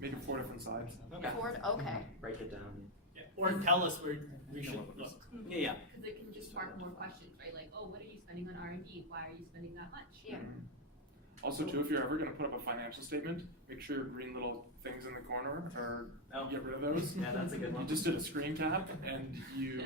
Make it 4 different sides. Okay. Okay. Break it down. Yeah. Or tell us where we should look. Yeah. Because it can just spark more questions, right? Like, oh, what are you spending on R&D? Why are you spending that much? Yeah. Also, too, if you're ever going to put up a financial statement, make sure your green little things in the corner are get rid of those. Yeah, that's a good You one. just did a screen tap, and you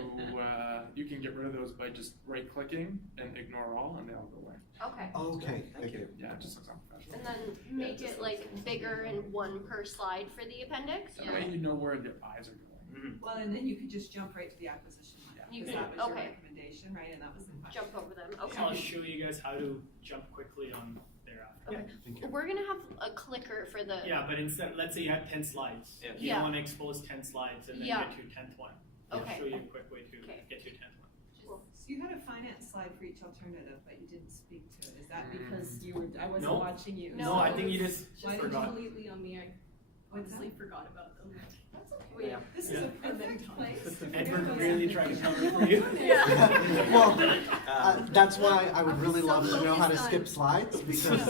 can get rid of those by just right-clicking and ignore all, and they all go away. Okay. Okay, Thank you. Yeah, it just looks unprofessional. And then make it like bigger and one per slide for the appendix? That way you know where your eyes are going. Well, and then you could just jump right to the acquisition one, You because could- that was your okay. recommendation, right, and that was the question. Jump over them, I'll okay. show you guys how to jump quickly on thereafter. Okay. We're gonna have a clicker for the, Yeah, but instead, let's say you had 10 slides. Yeah. You Yeah. don't want to expose 10 slides and then Yeah. get to your 10th one. Okay. I'll show you a quick way to Okay. get to your 10th one. So you had a finance slide for each alternative, but you didn't speak to it, is that because you were, I wasn't No. watching you? No, I think you just Why did you forgot. Completely on me. I What's that? honestly forgot about them. That's okay. Yeah. This is Yeah. a perfect place. to forget Edward about really something. tried to cover for you. Well, that's why I would really love to know how to skip slides, because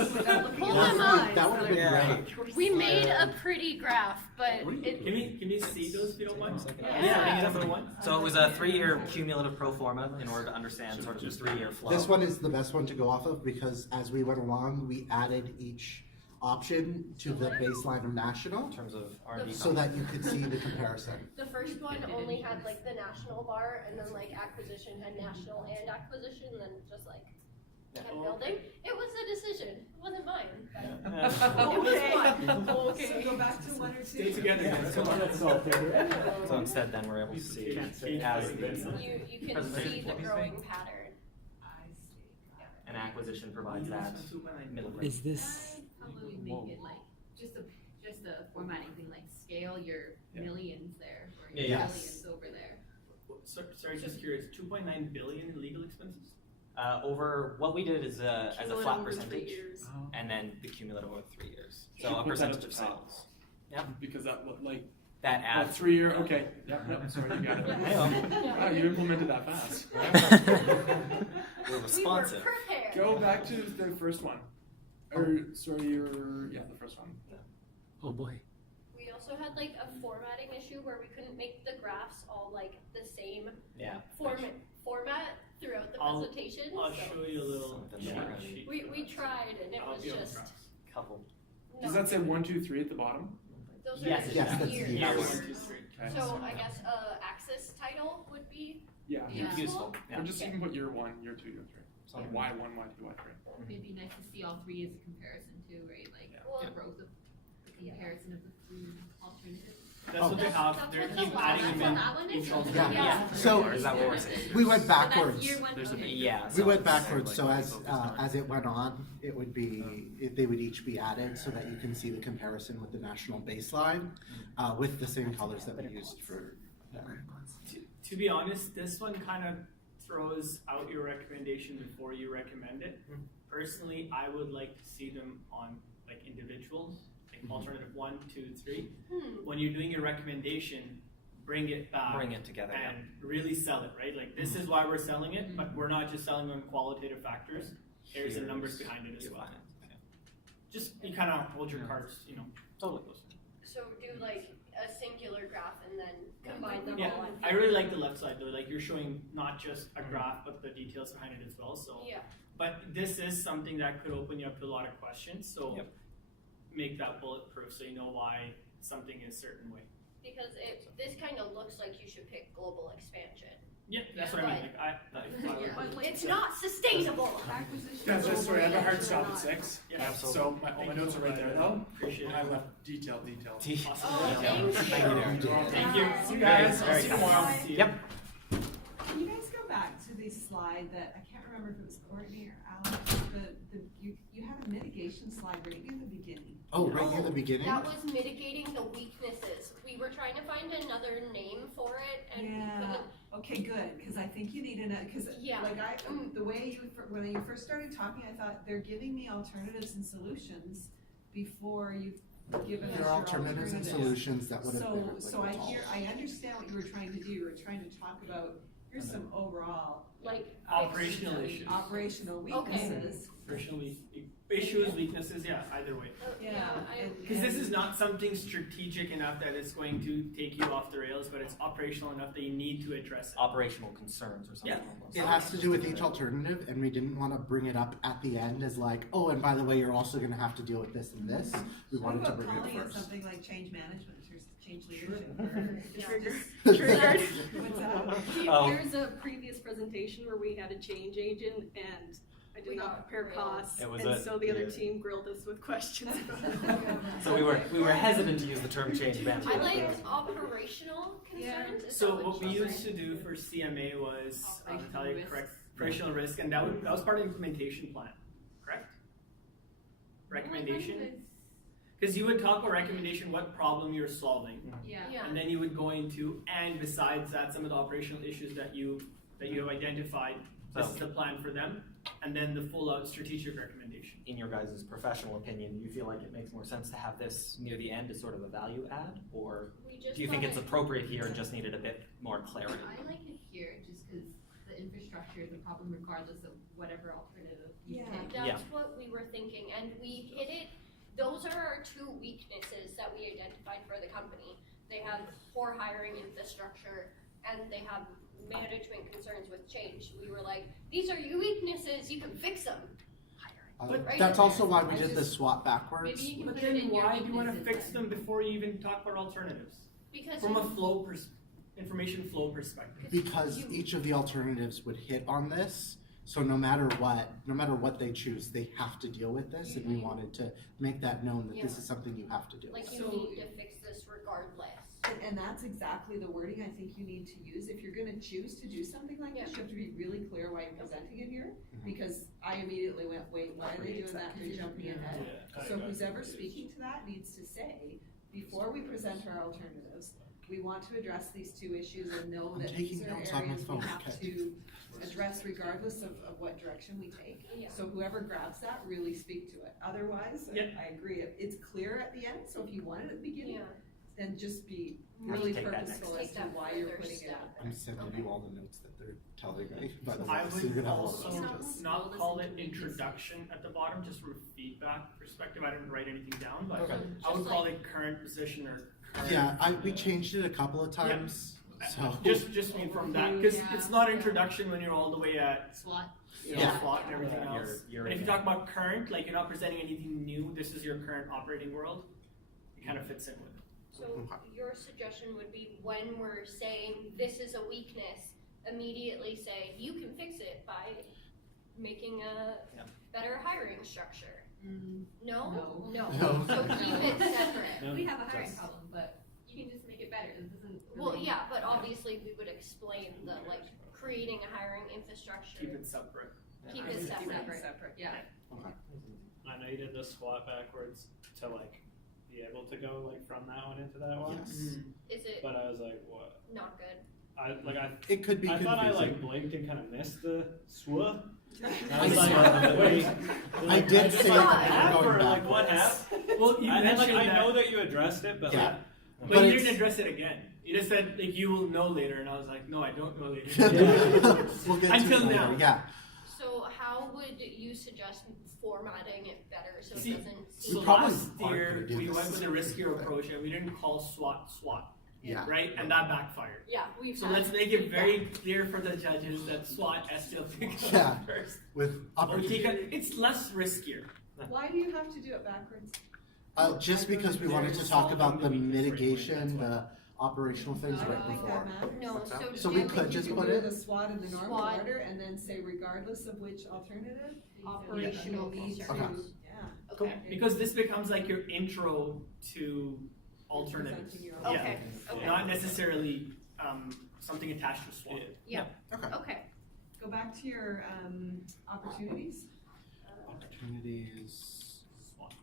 Pull them up. that would have been Yeah. great. We made a pretty graph, but it, Can we see those if you don't mind? Yeah. Bring it up for one. So it was a 3-year cumulative pro forma in order to understand sort of the 3-year flow. This one is the best one to go off of, because as we went along, we added each option to the baseline of national, in terms of R&D. so that you could see the comparison. the first one only had like the national bar, and then like acquisition had national and acquisition, and then just like kept building. It was a decision, it wasn't mine. It was one. So go back to 1 or 2. Stay together, guys. Come on. So instead then we're able to see Can't see as it. You can see the growing pattern. I see. Got it. an acquisition provides that middle grade. Is this I'd probably make it like just a formatting thing, like scale your millions there or your Yeah, yeah. billions over there. Sorry, just curious. 2.9 billion in legal expenses. Over what we did is as a Cumulative flat over 3 percentage, years. and then the cumulative over 3 years. Should So a put that at percentage the of top. sales. Yep. Because that looked like That a adds. 3-year. Okay. Yep. Sorry, you got it. Hey-o. Wow, you implemented that fast. We're We were responsive. prepared. Go back to the first one. Or sorry, the first one. oh boy. We also had like a formatting issue where we couldn't make the graphs all like the same Yeah. format throughout the I'll- presentation. I'll so show you a little Something cheat more. sheet. we tried, and it I'll was be on the just graphs. Couple. Does no. that say 1, 2, 3 at the bottom? Those Yes, are it Yes, does. that's years. the Yeah, years. 1, 2, 3. Okay. So I guess axis title would be Yeah. Yeah. Useful. Yeah. Or just you can put year 1, year 2, year 3. So Yeah. Y1, Y2, Y3. It'd be nice to see all 3 as a comparison too, right? Like Well, the growth of the comparison of the 3 alternatives. That's what they have. They what keep the adding last them one in. is? each alternate. Yeah. Yeah. So- Is that what we're saying? We went So that's backwards. year 1. There's a okay. Yeah. We so went it's backwards, like so what we as focused on. as it went on, it would be they would each be added so that you can see the comparison with the national baseline, with the same colors that we used for. To be honest, this one kind of throws out your recommendation before you recommend it. Personally, I would like to see them on like individuals, like alternative 1, 2, 3. When you're doing your recommendation, bring it back Bring it together. Yeah. and really sell it, right? Like this is why we're selling it, but we're not just selling on qualitative factors. Here's the numbers behind it as Your well. finance. Okay. Just you kind of hold your cards, Totally. so do like a singular graph and then combine them Yeah, all. I really like the left side though. Like you're showing not just a graph, but the details behind it as well. So, Yeah. but this is something that could open you up to a lot of questions. So, Yep. make that bulletproof so you know why something is a certain way. Because this kind of looks like you should pick global expansion. Yeah, that's what I mean. Like It's not sustainable. Acquisition. Guys, over sorry, I have a hard or stop at not. 6. Yeah, absolutely. So all my notes are right there though. Appreciate And I it. left detail. Awesome. Oh, Yeah. thank Thank you. you. Thank you. See you guys. Very See you kind. tomorrow. See you. Yep. Can you guys go back to the slide that, I can't remember if it was Courtney or Alex, you had a mitigation slide right near the beginning. Oh, right near the beginning. That was mitigating the weaknesses. We were trying to find another name for it, and we Yeah, couldn't. okay, good, because I think you need because Yeah. like the way when you first started talking, I thought they're giving me alternatives and solutions before you've given us There your are alternatives and solutions that would have been So applicable. I understand what you were trying to do, you were trying to talk about, here's some overall Like Operational issues. operational Okay. weaknesses. Operationally, issues, weaknesses, yeah, either way. Yeah, and- Because this is not something strategic enough that it's going to take you off the rails, but it's operational enough that you need to address it. Operational concerns or something Yeah. almost. It has to do with each alternative, and we didn't want to bring it up at the end as like, oh, and by the way, you're also going to have to deal with this and this. We What wanted to about bring calling it it first. something like change management or change leadership? or just- Trigger. What's that? Oh. There's a previous presentation where we had a change agent and I We did not got prepare grilled. costs, It was and a- so the other yeah. team grilled us with questions. So we were hesitant to use the term change management. I like operational concerns. Is So that what we you used to do for CMA was, Operational Natalia, risk. correct, operational risk, and that was part of the implementation plan, correct? Recommendation? Because you would talk about recommendation, what problem you're solving. Yeah. Yeah. And then you would go into, and besides that, some of the operational issues that you have identified, this is the plan for them, and then the full out strategic recommendation. In your guys' professional opinion, do you feel like it makes more sense to have this near the end as sort of a value add? Or We just do you think it's wanted- appropriate here and just needed a bit more clarity? I like it here just because the infrastructure is a problem regardless of whatever alternative you Yeah. take. That's what we were thinking, and we hit it. Those are our two weaknesses that we identified for the company. They have poor hiring infrastructure, and they have management concerns with change. We were like, these are your weaknesses, you can fix them. But- Right That's in also there. why we did the SWOT backwards. Maybe you can But put it then in your why do you want to weaknesses fix then. them before you even talk about alternatives? Because From a information flow perspective. Because each of the alternatives would hit on this, so no matter what they choose, they have to deal with this, and we wanted to make that known that this Yeah. is something you have to do. like you So- need to fix this regardless. And that's exactly the wording I think you need to use. If you're gonna choose to do something like this, you have to be really clear why you're presenting it here. Mhm. Because I immediately went, wait, why are they doing that? They're jumping ahead. So who's ever speaking to that needs to say, before we present our alternatives, we want to address these two issues and know I'm that taking these are notes on my areas we phone, have okay. to address regardless of what direction we take. Yeah. So whoever grabs that, really speak to it. Otherwise, Yeah. I agree, it's clear at the end, so if you want it at the beginning, Yeah. then just be You have to really take that next purposeful step. as to Take that why you're further putting it step. out there. I'm sending you all the notes that they're telling me, by the way. I so you're would gonna have all also those It's notes. not call it introduction at the bottom, just from a feedback perspective. I didn't write anything down, but Okay. I would Just call like- it current position or current. Yeah, we changed it a couple of times, so. Just mean from that, because Yeah. it's not introduction when you're all the way at, SWOT. you know, Yeah. SWOT and everything Yeah, else. you're But if you in talk about current, like you're not presenting anything new, this is your current operating world, it kind of fits in with it. So Okay. your suggestion would be when we're saying this is a weakness, immediately say you can fix it by making a Yeah. better hiring structure. Mm, No? No. No. So keep it separate. We have a hiring Just- problem, but you can just make it better. This doesn't. Well, really- yeah, but obviously we would explain the like creating a hiring infrastructure. Keep it separate. Keep I it would keep separate. Separate, yeah. I know you did the SWOT backwards to like be able to go like from that one into that one, Yes. Is it but I was like, what? not good? It could be I thought I like confusing. blinked and kind of missed the SWA. I was saw- wait. I did just say like, that half we're going or, like what backwards. half? Well, you And like mentioned I that, know that you addressed it, but Yeah. like but But you it's- didn't address it again. You just said like you will know later, and I was like, no, I don't know later. We'll get to Until it later, now. yeah. So how would you suggest formatting it better so it See, doesn't So We probably last aren't year, gonna do we this. went with a riskier approach and we didn't call SWOT, Yeah. right? And that backfired. Yeah, we've So had let's make it feedback. very clear for the judges that SWOT STL goes Yeah. first. With Or opportunity. it's less riskier. Why do you have to do it backwards? Just because we wanted to talk about the mitigation, the operational things I right don't think before. that matters. No, What's that? so So do we you- could just You put can do it, the SWOT in the normal SWOT. order and then say regardless of which alternative. Operational you need to- concerns. Yeah. Okay. Because this becomes like your intro to alternatives. Presenting your Yeah. Okay, okay. Not necessarily something attached to SWOT. Okay. Go back to your opportunities. opportunities,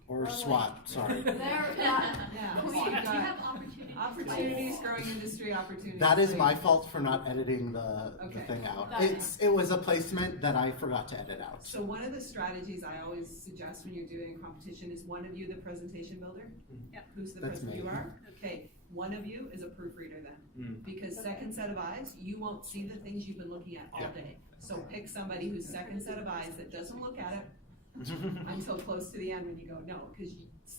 or SWOT, sorry. There, Yeah. We so you've have got opportunities. opportunities, growing industry opportunities. That is Great. my fault for not editing the Okay. thing out. That- It was a placement that I forgot to edit out. So one of the strategies I always suggest when you're doing a competition is one of you the presentation builder? Yep. Who's the That's person? me. You are? Okay, one of you is a proofreader then. Mm. Because second set of eyes, you won't see the things you've been looking at all Yeah. day. So pick somebody whose second set of eyes that doesn't look at it until close to the end when you go, no, because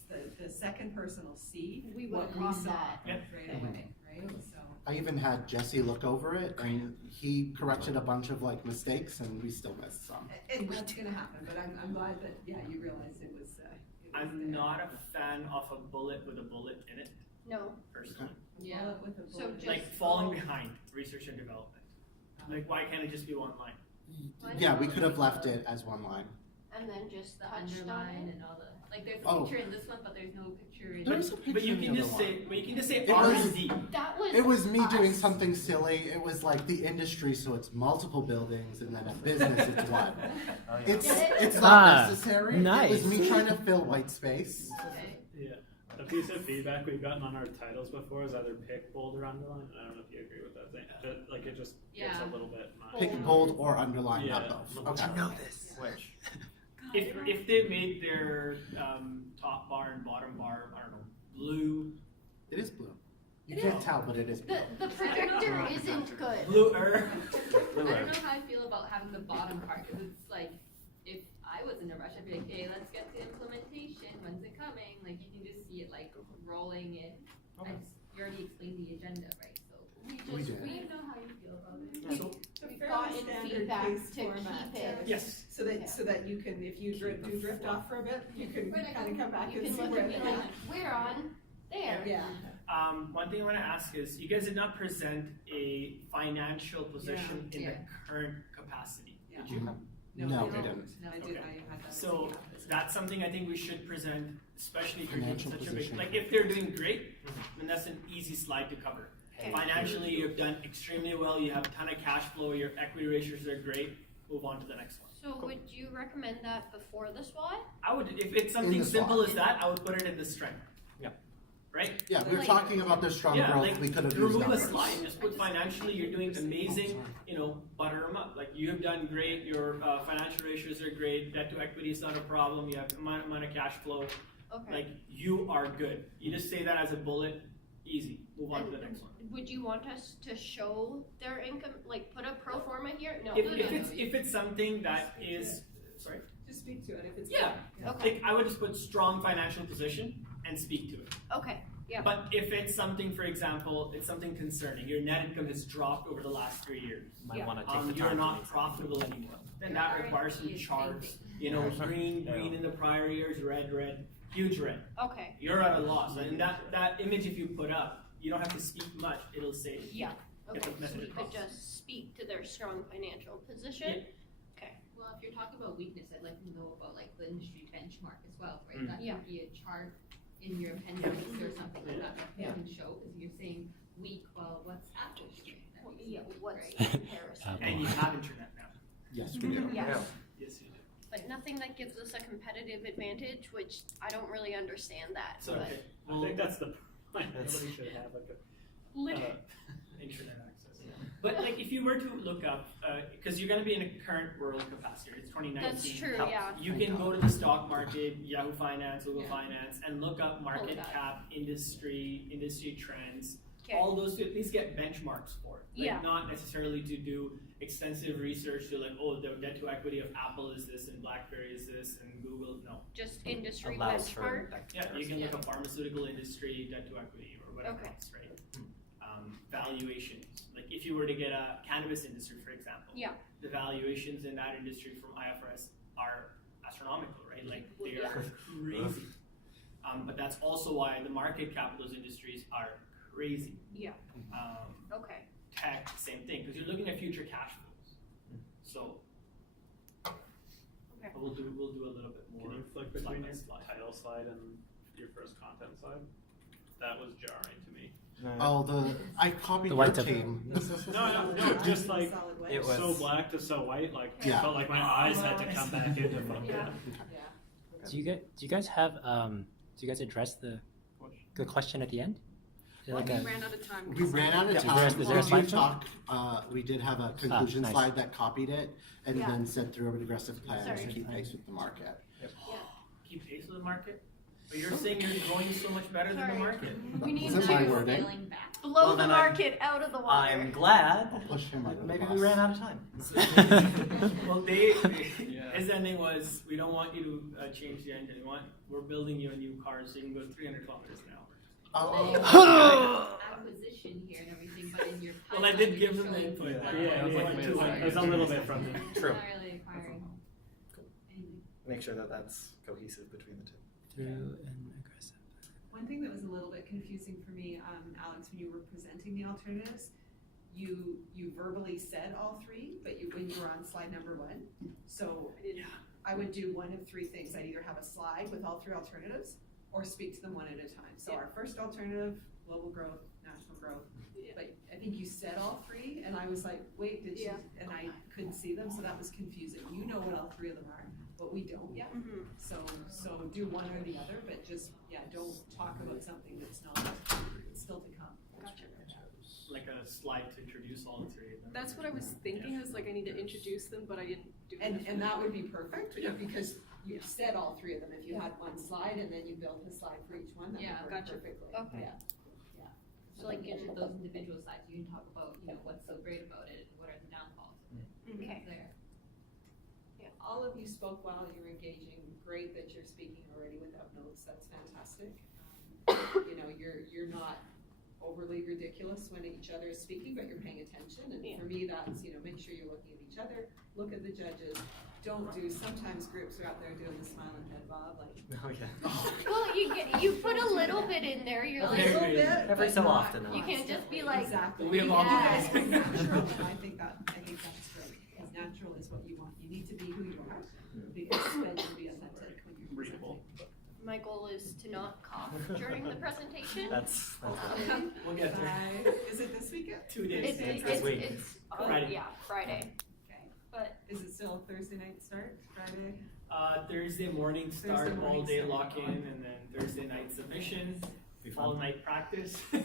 the second person will see We what would've we lost saw that. right away, right? So. I even had Jesse look over it, and he corrected a bunch of like mistakes, and we still missed some. And that's gonna happen, but I'm glad that, yeah, you realized it was I'm not a fan of a bullet with a bullet in it, No, personally. Yeah. Bullet with a So bullet. just- Like falling behind research and development. Like, why can't it just be one line? Yeah, we could have left it as one line. and then just The touched on underline it. and all the, like, there's a Oh. picture in this one, but there's no picture in. There's a picture But you in the can just other say, one. but you can just say It was- R&D. That was. It was me doing us. something silly. It was like the industry, so it's multiple buildings, and then a business, it's one. It's Get it? it's not necessary. It nice. was me trying to fill white space. Okay. Yeah. A piece of feedback we've gotten on our titles before is either pick, bold, or underline. I don't know if you agree with that thing. Like it just gets Yeah. a little bit much. Pick bold or underline, Yeah. not both. Okay. this. Which, if they made their top bar and bottom bar, I don't know, blue, It is blue. You It can't is. tell, but it is blue. The projector isn't good. bluer. I don't know how I feel about having the bottom part, because it's like, if I was in a rush, I'd be like, okay, let's get to implementation, when's it coming? Like, you can just see it like rolling in. Okay. You already explained the agenda, right? So, We did. I don't know how you feel about it. So, A We've fairly gotten standard feedback case to format, keep it. yes. So that you can, if you drift off for a bit, you can But I kind of come back You and can see look where at me the like, we're on there. Yeah. One thing I want to ask is, you guys did not present a financial position in the Yeah. current capacity, Yeah. did you? No, we we didn't. No, I did, I had that. So that's something I think we should present, especially if you're doing Financial such a big, position. like if they're doing great, then that's an easy slide to cover. Okay. Financially, you've done extremely well, you have a ton of cash flow, your equity ratios are great, move on to the next one. So would you recommend that before the SWOT? I would, if it's something the simple slide. as that, I would put it in the strength. Yeah. Right? Yeah, we were Like- talking about their strong Yeah, growth. like We could have used remove a numbers. slide, just put financially, you're doing amazing, you know, butter them up. Like you have done great, your financial ratios are great, debt to equity is not a problem, you have amount of cash flow. Okay. Like you are good. You just say that as a bullet, easy. Move on to the next one. Would you want us to show their income, like put a pro forma here? No. If it's something that is, sorry. Just speak to it if it's. Yeah. Okay, Like I would just put strong financial position and speak to it. okay, yeah. But if it's something, for example, it's something concerning, your net income has dropped over the last 3 years. Might Yeah. want to take the You're time to not make- profitable anymore. Then that requires some charts. You know, green in the prior years, red, huge red. Okay, You're at a loss. And that image, if you put up, you don't have to speak much. It'll say. yeah, Get okay, the so message we could across. just speak to their strong financial position? Well, if you're talking about weakness, I'd like to know about like the industry benchmark as well, right? Mm. That Yeah. could be a chart in your appendix or something like that that you can show, because you're saying weak, well, what's Apple's strength? That makes Yeah, sense, what's right? the comparison? And you have internet now. Yes, we do. Yes, Yes, you do. but nothing that gives us a competitive advantage, which I don't really understand that, So, but okay. I Well, think that's the point. Everybody should have like literally, internet access. But like if you were to look up, because you're going to be in a current world capacity, it's 2019. that's true, Helps. yeah. You can go to the stock market, Yahoo Finance, Google Yeah. Finance, and look up market Pull it up. cap, industry trends, Okay. all those to at least get benchmarks for it. Like Yeah. not necessarily to do extensive research to like, oh, the debt to equity of Apple is this and BlackBerry is this and Google, no. Just industry allows for benchmark? that Yeah, you can Yeah. look up pharmaceutical industry, debt to equity, or whatever Okay. else, right? Valuations. Like if you were to get a cannabis industry, for example. Yeah. The valuations in that industry from IFRS are astronomical, right? Like they Yeah. are crazy. But that's also why the market cap of those industries are crazy. Yeah. Okay. Tech, same thing, because you're looking at future cash flows. So Okay. we'll do a little bit more. Can you flick slide between by your slide. title slide and your first content slide? That was jarring to me. Oh, I copied The your white tip. team. No, just like Solid waste. it was- so black to so white. Like Yeah. I felt like my eyes had to come back into focus. Yeah. Do you guys have do you guys address the question at the end? Is it Well, like we a- ran out of time. We ran out of Yeah. time. Is there a We slide did talk, we did have a conclusion nice. slide that copied it and Yeah. then sent through an aggressive plan Sorry. to keep pace with the market. Keep pace with the market. But you're saying you're growing so much better than the Sorry. market. We need Wasn't my to, wording. Scaling back. blow Well, the then market out of the water. I'm glad. I'll push him under the Maybe bus. we ran out of time. Well, his ending was, we don't want you to change the engine. We're building you a new car so you can go 300 kilometers an hour. Oh. Acquisition here and everything, but in your Well, I pipeline, did you're give them the showing- input. Yeah, It was like 200. it was a little bit from me. True. Not really acquiring anything. Make sure that that's cohesive between the two. Through and aggressive. One thing that was a little bit confusing for me, Alex, when you were presenting the alternatives, you verbally said all three, but when you were on slide number 1. So I would do one of three things. I'd either have a slide with all three alternatives or speak to them one at a time. So our first alternative, global growth, national growth. But I think you said all three, and I was like, wait, did you? And I couldn't see them, so that was confusing. You know what all three of them are, but we don't yet. So do one or the other, but just, don't talk about something that's not, still to come. Gotcha. Like a slide to introduce all the three of them. That's what I was thinking, is like I need to introduce them, but I didn't do it. And that would be perfect, because you said all three of them. If you had one slide and then you built a slide for each one, that Yeah, would work gotcha. perfectly. Okay. Yeah. So like each of those individual sides, you can talk about, what's so great about it and what are the downfalls of it. Okay. There. All of you spoke well, you were engaging. Great that you're speaking already without notes. That's fantastic. You're not overly ridiculous when each other is speaking, but you're paying attention. And for me, that's, make sure you're looking at each other, look at the judges. Don't do, sometimes groups are out there doing the smiling head bob, like. Oh, yeah. Well, you put a little bit in there. You're A like, little bit, Every but so not often, though. you can't just be like, Exactly. We have You all guys been- be natural, and I think that's great, because natural is what you want. You need to be who you are, because then you'll be authentic when you're Breathable. my goal is to not cough during the presentation. That's We'll get there. Is it this weekend? 2 days. This week. Friday. Yeah, Friday. Okay. But Is it still Thursday night start, Friday? Thursday morning start, Thursday morning all day start. lock in, and then Thursday night submission, Be all fun. night practice. we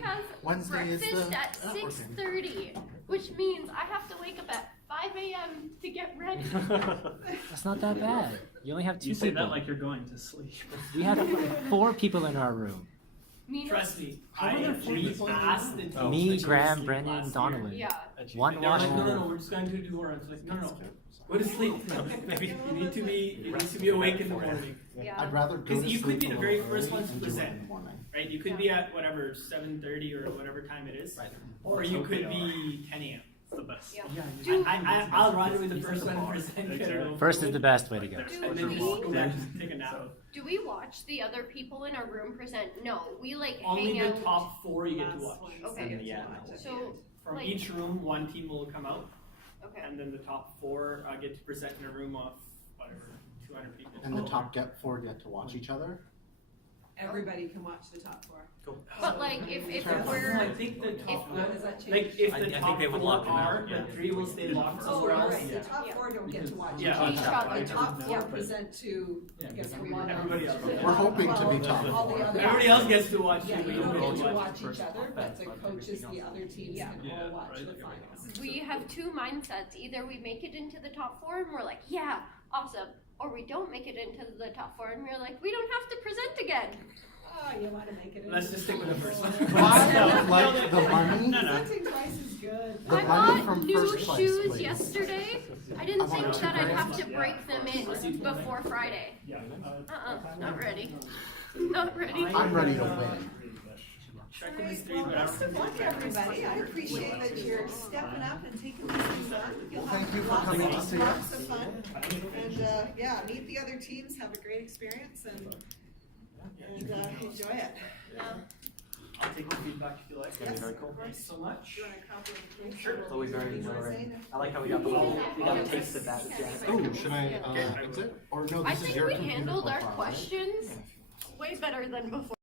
have Wednesday is breakfast the at networking. 6:30, which means I have to wake up at 5 a.m. to get ready. That's not that bad. You only have 2 You say people. that like you're going to sleep. We have 4 people in our room. Me, Trust me, How I are there 4 people in the asked room? the Oh. team Me, to Graham, sleep Brendan, last Donovan. yeah. One Year. They're like, washroom. no, we're just going to do more. I was like, no, go to sleep. Maybe you need to be awake in the morning, Yeah. I'd rather go to because you sleep could be a the little very early first one to and do it in present, the morning. right? You could be at whatever 7:30 or whatever time it is, Right. or you could be 10 a.m. It's the best. Yeah. I'll rather be the first one to present. get it over First is with, the best way to go. and then just go back and take a nap. Do we watch the other people in our room present? No, we like Only hang the out. top 4 you get to Last watch. one, Okay. so Yeah. So From like- each room, one team will come out, okay. and then the top 4 get to present in a room of whatever 200 people. And the top 4 get to watch each other. Everybody can watch the top 4. Cool. But like if I we're think the top How does that change? like if I the think top they would 4 lock them out, are, yeah. the 3 will stay locked Oh, somewhere else. right, the top 4 don't get to watch. Yeah. each Each other. other. The top 4 Yeah. present to, I guess, everyone. Everybody else. We're hoping to be top All the 4. other- Everybody else gets to watch. Yeah, but you don't don't get to watch. watch each other, but the coaches, the other teams Yeah. can all watch the finals. we have 2 mindsets. Either we make it into the top 4 and we're like, yeah, awesome. Or we don't make it into the top 4 and we're like, we don't have to present again. Oh, you wanna make it. Let's just stick with the first one. Why? Like the money? Presenting twice is good. The I money bought from new first place, shoes please. yesterday. I didn't I think want that I'd $2 have to break them in before Friday. Not ready. Not ready. I'm ready to win. Check in the street, Well, but I don't best of luck, everybody. I appreciate that you're stepping up and taking these things on. You'll Thank have you for lots coming to of see lots us. of fun. And, meet the other teams, have a great experience, and enjoy it. I'll take the feedback if you like. Yes, very cool. Thanks so much. Do you want a copy of the case? Sure. It's always very Anything you wanna exhilarating. say? I like how we got the taste of that. Oh, should I exit? Or no, I this is think your we computer handled our profile, right? questions way better than before.